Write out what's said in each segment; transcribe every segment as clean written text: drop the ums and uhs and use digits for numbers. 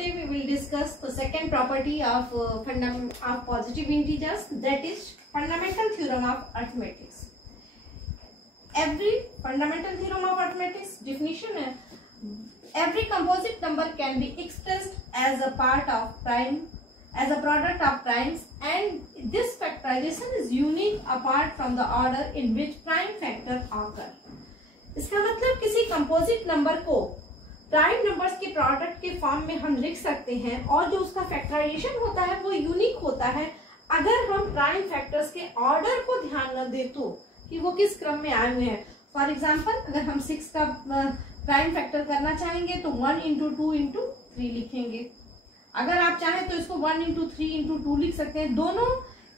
Today we will discuss the second property of positive integers, that is fundamental theorem of arithmetic. Every fundamental theorem of arithmetic definition है, every composite number can be expressed as a part of prime, as a product of primes, and this factorization is unique apart from the order in which prime factor occur. इसका मतलब किसी composite number को prime numbers के product के form में हम लिख सकते हैं और जो उसका फैक्टराइजेशन होता है वो यूनिक होता है अगर हम प्राइम फैक्टर्स के ऑर्डर को ध्यान न दें तो कि वो किस क्रम में आए हुए हैं. फॉर एग्जांपल अगर हम 6 का प्राइम फैक्टर करना चाहेंगे तो 1 into 2 into 3 लिखेंगे. अगर आप चाहें तो इसको 1 into 3 into 2 लिख सकते हैं. दोनों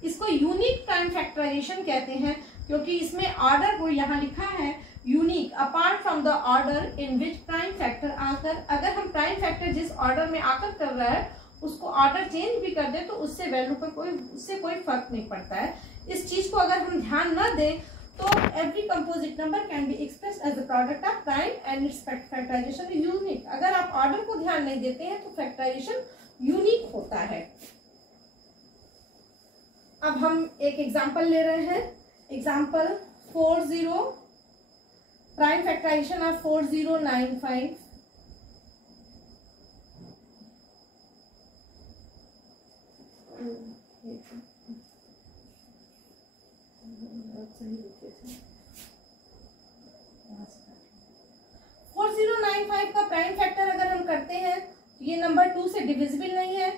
इसको यूनिक प्राइम फैक्टराइजेशन कहते हैं क्योंकि इसमें ऑर्डर को यहाँ लिखा है unique apart from the order in which prime factor आकर. अगर हम प्राइम फैक्टर जिस ऑर्डर में आकर कर रहा है उसको ऑर्डर चेंज भी कर दे तो उससे वैल्यू पर कोई फर्क नहीं पड़ता है. इस चीज को अगर हम ध्यान न दें तो every composite number can be express as a product of prime and its factorization is unique. अगर आप ऑर्डर को ध्यान नहीं देते हैं तो फैक्टराइजेशन यूनिक होता है. अब हम एक एग्जांपल ले रहे हैं. Example 40 prime factorization of 4095. का प्राइम फैक्टर अगर हम करते हैं तो ये नंबर 2 से डिविजिबल नहीं है.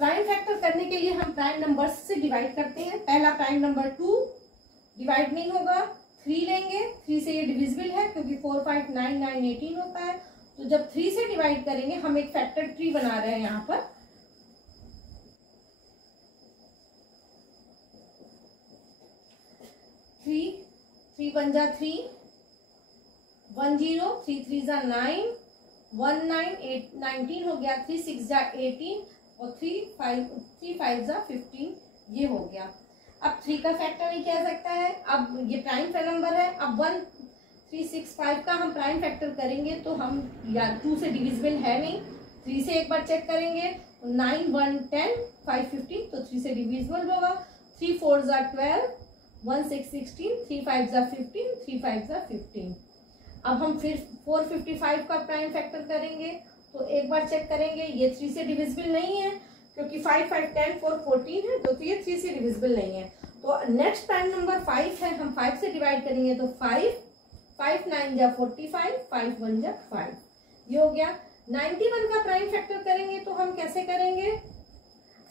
प्राइम फैक्टर करने के लिए हम प्राइम नंबर्स से डिवाइड करते हैं. पहला प्राइम नंबर 2 डिवाइड नहीं होगा, 3 लेंगे. 3 से ये डिविजिबल है क्योंकि 4 5 9 9 18 होता है. तो जब 3 से डिवाइड करेंगे हम एक फैक्टर ट्री बना रहे हैं यहाँ पर. थ्री 1 जा 3, 1 0, 3 3 जा 9, 1 9 8 19 हो गया. 3 6 जा 18 और 3 5 जा 15 ये हो गया. अब 3 का फैक्टर नहीं किया सकता है. अब ये प्राइम नंबर है. अब 1 3 6 5 का हम प्राइम फैक्टर करेंगे तो हम या 2 से डिविजिबल है नहीं. 3 से एक बार चेक करेंगे तो 9 1 10 5 15 तो 3 से डिविजिबल होगा. 3 4 जा 12, 1 6 16, 3 5 जा 15, 3 5 जा 15. अब हम फिर 455 का प्राइम फैक्टर करेंगे तो एक बार चेक करेंगे ये 3 से डिविजिबल नहीं है क्योंकि 5 5 10 4 14 है तो ये 3 से डिविजिबल नहीं है. तो नेक्स्ट प्राइम नंबर 5 है. हम 5 से डिवाइड करेंगे तो 5 9 जा 45, 5 1 जा 5 ये हो गया. 91 का प्राइम फैक्टर करेंगे तो हम कैसे करेंगे.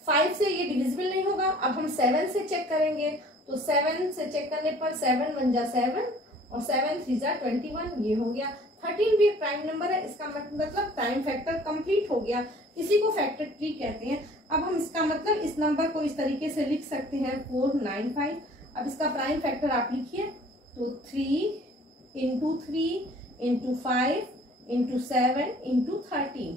5 से ये डिविजिबल नहीं होगा. अब हम 7 से चेक करेंगे तो 7 से चेक करने पर 7 1 जा 7 और 7 3 जा 21 ये हो गया. 13 भी प्राइम नंबर है. इसका मतलब प्राइम फैक्टर कंप्लीट हो गया. इसी को फैक्टर ट्री कहते हैं. अब हम इसका मतलब इस नंबर को इस तरीके से लिख सकते हैं 495. अब इसका प्राइम फैक्टर आप लिखिए तो 3 into 3 into 5 into 7 into 13.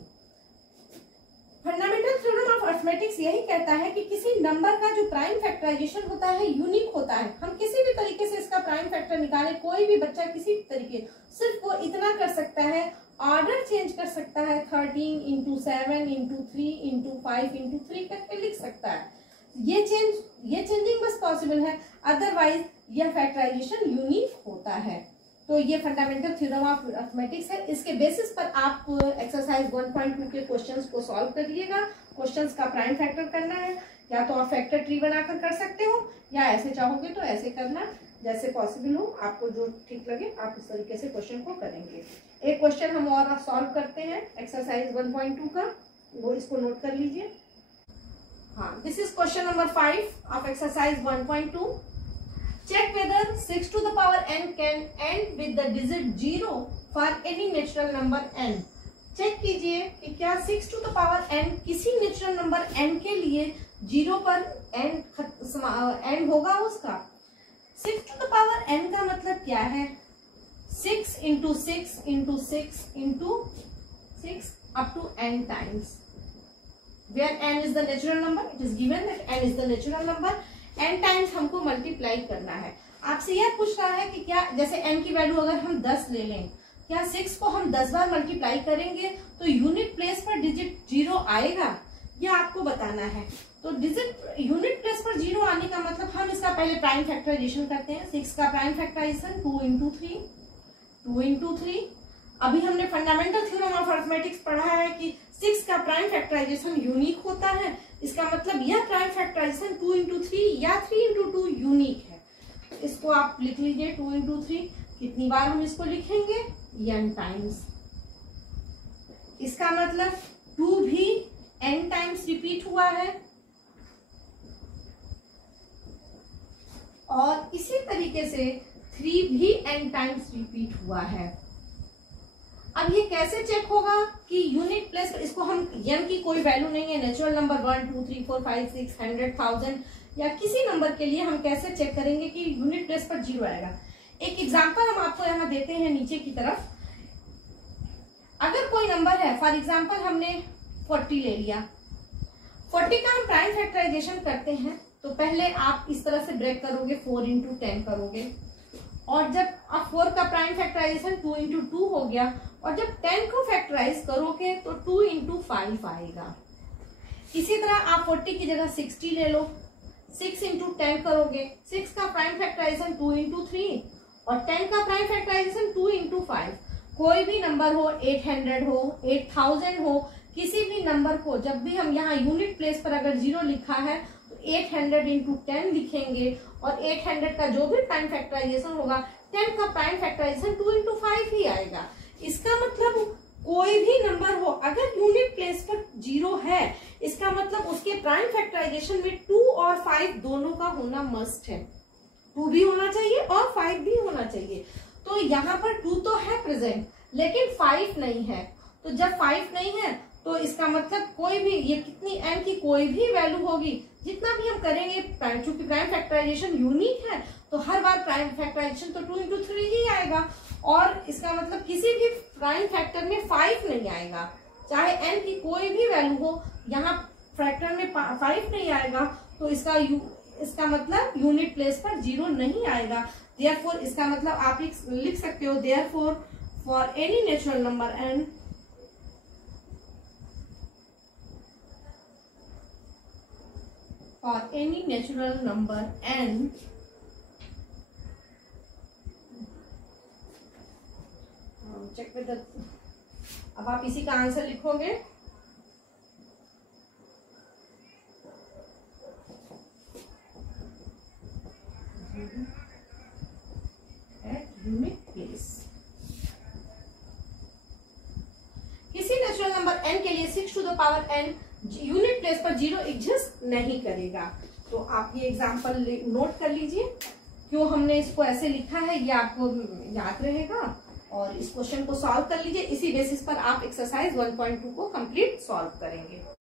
Fundamental theorem of arithmetics यही कहता है कि किसी नंबर का जो प्राइम फैक्टराइजेशन होता है यूनिक होता है. हम किसी भी तरीके से इसका प्राइम फैक्टर निकालें, कोई भी बच्चा किसी भी तरीके सिर्फ वो इतना कर सकता है, ऑर्डर चेंज कर सकता है. 13 into 7 into 3 into 5 into 3 करके लिख सकता है. ये चेंजिंग बस पॉसिबल है, अदरवाइज यह फैक्टराइजेशन यूनिक होता है. तो ये फंडामेंटल थ्योरम ऑफ अरिथमेटिक्स है. इसके बेसिस पर आप एक्सरसाइज 1.2 के क्वेश्चंस को सॉल्व करिएगा. क्वेश्चंस का प्राइम फैक्टर करना है या तो आप फैक्टर ट्री बनाकर कर सकते हो या ऐसे चाहोगे तो ऐसे करना. जैसे पॉसिबल हो, आपको जो ठीक लगे आप इस तरीके से क्वेश्चन को करेंगे. एक क्वेश्चन हम और सॉल्व करते हैं एक्सरसाइज 1.2 का, वो इसको नोट कर लीजिए. हाँ, this is question number 5 of exercise 1.2. Check whether 6 to the power n can end with the digit 0 for any natural number n. Check कीजिए कि क्या 6 to the power n किसी नेचुरल नंबर n के लिए 0 पर n होगा उसका. 6 to the power n का मतलब क्या है. 6 into 6 into 6 into 6 up to n times. Where n is the natural number, it is given that n is the natural number. n times हमको मल्टीप्लाई करना है. आपसे यह पूछ रहा है कि क्या जैसे n की वैल्यू अगर हम 10 ले लें क्या 6 को हम 10 बार मल्टीप्लाई करेंगे तो यूनिट प्लेस पर डिजिट 0 आएगा, यह आपको बताना है। तो डिजिट यूनिट प्लेस पर 0 आने का मतलब हम इसका पहले प्राइम फैक्टराइजेशन करते हैं। 6 का प्राइम फैक्टराइजेशन 2 इंटू 3। अभी हमने फंडामेंटल थ्योरम ऑफ अरिथमेटिक्स पढ़ा है कि 6 का प्राइम फैक्टराइजेशन यूनिक होता है। इसका मतलब यह प्राइम फैक्टराइजेशन 2 इंटू 3 या 3 इंटू 2 यूनिक है। इसको आप लिख लीजिए 2 इंटू 3। कितनी बार हम इसको लिखेंगे? n times. इसका मतलब 2 भी n टाइम्स रिपीट हुआ है और इसी तरीके से 3 भी n टाइम्स रिपीट हुआ है। अब ये कैसे चेक होगा कि यूनिट प्लेस, इसको हम n की कोई वैल्यू नहीं है, नेचुरल नंबर 1 2 3 4 5 6 100 1000 या किसी नंबर के लिए हम कैसे चेक करेंगे कि यूनिट प्लेस पर 0 आएगा। एक एग्जांपल हम आपको यहाँ देते हैं नीचे की तरफ। अगर कोई नंबर है, फॉर एग्जांपल हमने 40 ले लिया, 40 का हम प्राइम फैक्टराइजेशन करते हैं तो पहले आप इस तरह से ब्रेक करोगे, 4 इंटू 10 करोगे और जब आप 4 का प्राइम फैक्टराइजेशन 2 इंटू 2 हो गया और जब 10 को फैक्टराइज करोगे तो 2 इंटू 5 आएगा। इसी तरह आप 40 की जगह 60 ले लो, 6 इंटू 10 करोगे, 6 का प्राइम फैक्टराइजेशन 2 इंटू 3 और 10 का प्राइम फैक्टराइजेशन 2 इंटू 5। कोई भी नंबर हो, 800 हो, 8000 हो, किसी भी नंबर को जब भी हम यहाँ यूनिट प्लेस पर अगर 0 लिखा है तो 800 इंटू 10 लिखेंगे और 800 का जो भी प्राइम फैक्टराइजेशन होगा 10 का प्राइम फैक्टराइजेशन 2 इंटू 5 ही आएगा। इसका मतलब कोई भी नंबर हो अगर यूनिट प्लेस पर 0 है, इसका मतलब उसके प्राइम फैक्टराइजेशन में 2 और 5 दोनों का होना मस्ट है। 2 भी होना चाहिए और 5 भी होना चाहिए। तो यहाँ पर 2 तो है प्रेजेंट लेकिन 5 नहीं है। तो जब 5 नहीं है तो इसका मतलब कोई भी, ये कितनी n की कोई भी वैल्यू होगी, जितना भी हम करेंगे, चूंकि प्राइम फैक्टराइजेशन यूनिक है तो हर बार प्राइम फैक्टराइजेशन तो 2 इंटू 3 ही आएगा और इसका मतलब किसी भी प्राइम फैक्टर में 5 नहीं आएगा, चाहे n की कोई भी वैल्यू हो। यहाँ फैक्टर में 5 नहीं आएगा तो इसका मतलब यूनिट प्लेस पर 0 नहीं आएगा। देयरफॉर इसका मतलब आप लिख सकते हो, therefore for any natural number n, for any natural number n, check with the, अब आप इसी का आंसर लिखोगे। at unit place, किसी नेचुरल नंबर n के लिए 6 to the power n unit place पर 0 एग्जिस्ट नहीं करेगा। तो आप ये एग्जांपल नोट कर लीजिए, क्यों हमने इसको ऐसे लिखा है ये आपको याद रहेगा और इस क्वेश्चन को सॉल्व कर लीजिए। इसी बेसिस पर आप एक्सरसाइज 1.2 को कंप्लीट सॉल्व करेंगे।